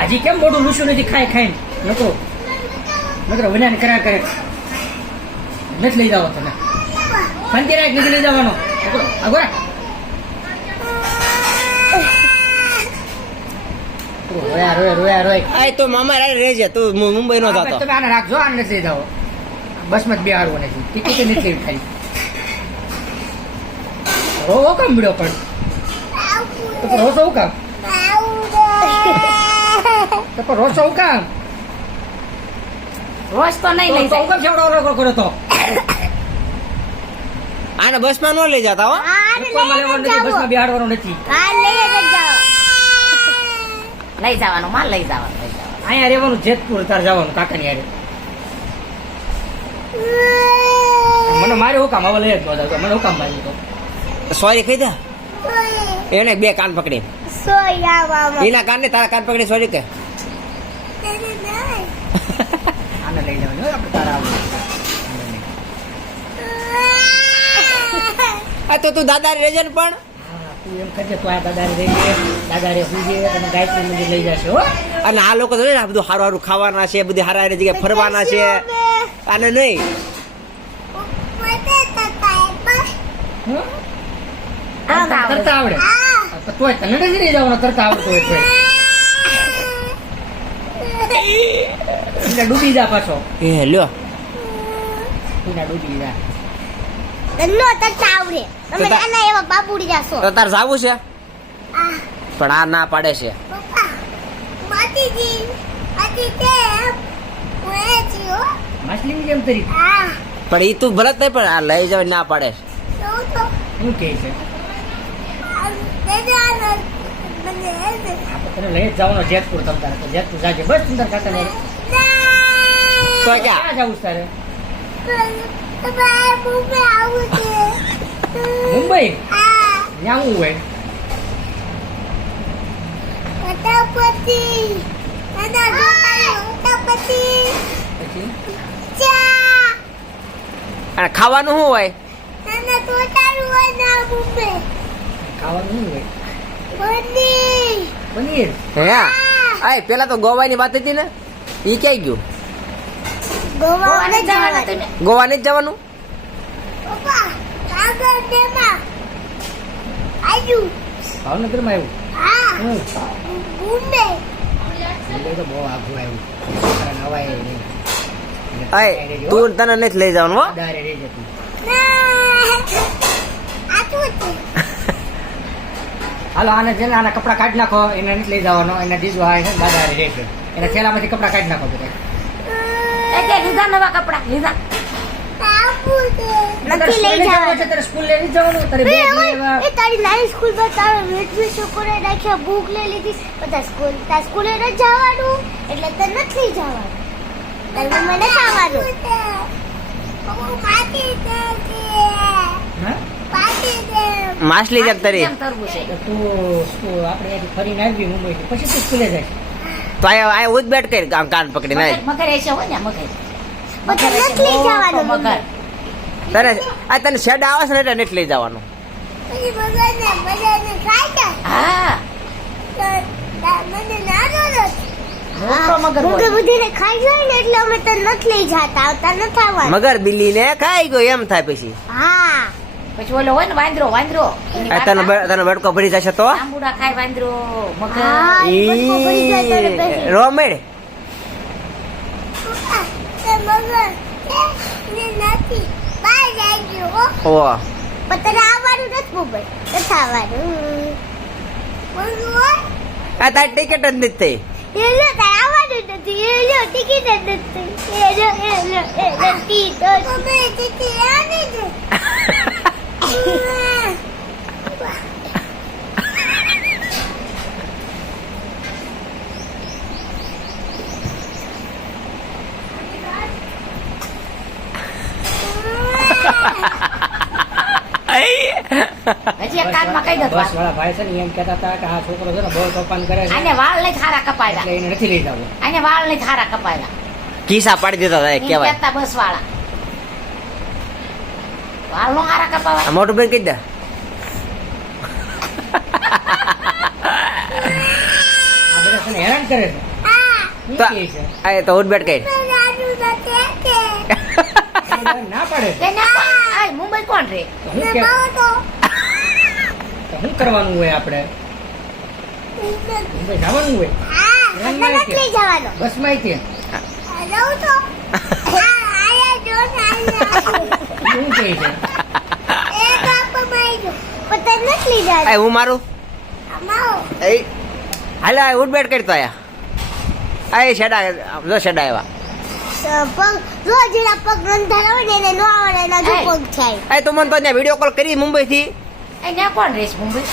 હજી કેમ મોટું લૂસું નથી ખાઈ ખાઈને નકરો વિનાને કરા કરે નથી લઈ જાવ તને શાંતિ રાખ નથી લઈ જવાનો આગળ રોયા તો મામા રહેજે તું મુંબઈ નો જતો તમે આને રાખજો આને નથી લઈ જાઓ બસમાં જ બેહાડવો નથી ટિકિટ નથી લેવી ખાલી રોવો કામ મળ્યો પણ તો રોસો હું કામ તો રોસો હું કામ રોજ તો નહીં લઈ જાય કેમ છેવડો કરો તો આને બસમાં ન લઈ જતા હો બસમાં બેહાડવાનું નથી લઈ જવાનું માલ લઈ જવાનું અહીંયા રહેવાનું જેતપુર તાર જવાનું કાકાની યારે મને મારે હું કામ હવે લઈ જ મને હું કામ મારી તો સોરી કહી દે એને બે કાન પકડી એના કાન ને તારા કાન પકડી સોરી કે આને લઈ જવાનું આપણે તારા આ તો તું દાદા રહેજે ને પણ તું એમ કરજે તો આ દાદા રહી દાદા રે પૂજે અને ગાયત્રી મંદિર લઈ જશે હો અને આ લોકો તો આ બધું હારું હારું ખાવાના છે બધી હારા હારી જગ્યાએ ફરવાના છે આને નહીં તરતા આવડે તોય તને નથી લઈ જવાનો તરતા આવડતો હોય તો ડૂબી જા પાછો એ લ્યો ડૂબી જા તો તાર જાવું છે પણ આ ના પાડે છે માછલી કેમ તરી પણ ઈ તું ભરત નહીં પણ આ લઈ જાવ ના પાડે છે શું કે છે તને લઈ જવાનો જેતપુર તમ તારે જેતપુર જાજે બસ સુંદર કાકા ને તો ક્યાં જવું તારે મુંબઈ ત્યાં હું હોય અને ખાવાનું શું હોય ખાવાનું શું હોય પનીર હે આય પેલા તો ગોવાની વાત હતી ને ઈ ક્યાં ગયું ગોવા નથી જવાનું ભાવનગર માં આવ્યું મુંબઈ તો બહુ આઘું આવ્યું નવાય નહીં આય તું તને નથી લઈ જવાનું હો દારે રહી જતું હાલો આને છે ને આના કપડા કાઢી નાખો એને નથી લઈ જવાનો એના દીદુ આ છે દાદા રહેશે એના થેલામાંથી કપડા કાઢી નાખો બધા લીધા નવા કપડા લીધા નથી લઈ જવાનું તારે સ્કૂલ લઈ જવાનું તારે બેગ લેવા એ તારી નાની સ્કૂલ માં તારો વેટવી છોકરે રાખ્યા બુક લઈ લીધી બધા સ્કૂલે ન જવાનું એટલે તને નથી લઈ જવાનું તને મને ખાવાનું માછલી જગ તરી તું આપણે અહીંથી ફરીને આવી મુંબઈ પછી તું સ્કૂલે જાય તો આ ઉદ બેઠ કરી કાન પકડી ના મગર એસે હોય ને મગર તને નથી લઈ જવાનું મગર તને આ તને શેડ આવે છે ને એટલે નથી લઈ જવાનું હા મોટો મગર હોય બધીને ખાઈ જાય ને એટલે અમે તને નથી લઈ જતા આવતા નથી આવવાનું મગર બિલ્લી ને ખાઈ ગયો એમ થાય પછી હા પછી ઓલો હોય ને વાંદરો આ તને બટકો ભરી જશે તો આંબુડા ખાય વાંદરો મગર હા, એ બટકો ભરી જાય ત્યારે પછી. રોમેડ ઓ પણ તને આવવાનું નથી મુંબઈ નથી આવવાનું આ તારી ટિકિટ જ નથી થઈ એલો તારે આવવાનું નથી એલો ટિકિટ જ નથી એલો ટિકિટ હજી એક કાનમાં કહી દો બસ વાળા ભાઈ છે ને એમ કહેતા હતા કે આ છોકરો છે ને બહુ તોફાન કરે છે આને વાળ લઈ થારા કપાવ્યા એટલે એને નથી લઈ જવું આને વાળ લઈ થારા કપાવ્યા ખિસ્સા પાડી દેતા હતા એમ કેવાય કહેતા બસ વાળા વાળ નો હારા કપાવા મોટું બેન કહી દે કરે છે ઈ તો કહે છે આ તો ઉઠ બેઠ કઈ ના પાડે છે. કે ના પણ, આય, મુંબઈ કોણ રે તો હું કે તો શું કરવાનું હોય આપણે મુંબઈ જવાનું હોય નથી જવાનો બસમાં તે જવું તો શું કહે છે નથી જવાનો આ હું મારું એ હાલે આ ઉઠ બેઠ કરતો આયા આ એ શેડા જો શેડા આવ્યા પગ રોજ એના પગ રંધારા હોય ને એને નો આવડે એના જો પગ થાય આ તો મને તો ત્યાં વિડીયો કોલ કરી મુંબઈ થી એ ના કોણ રેસ મુંબઈ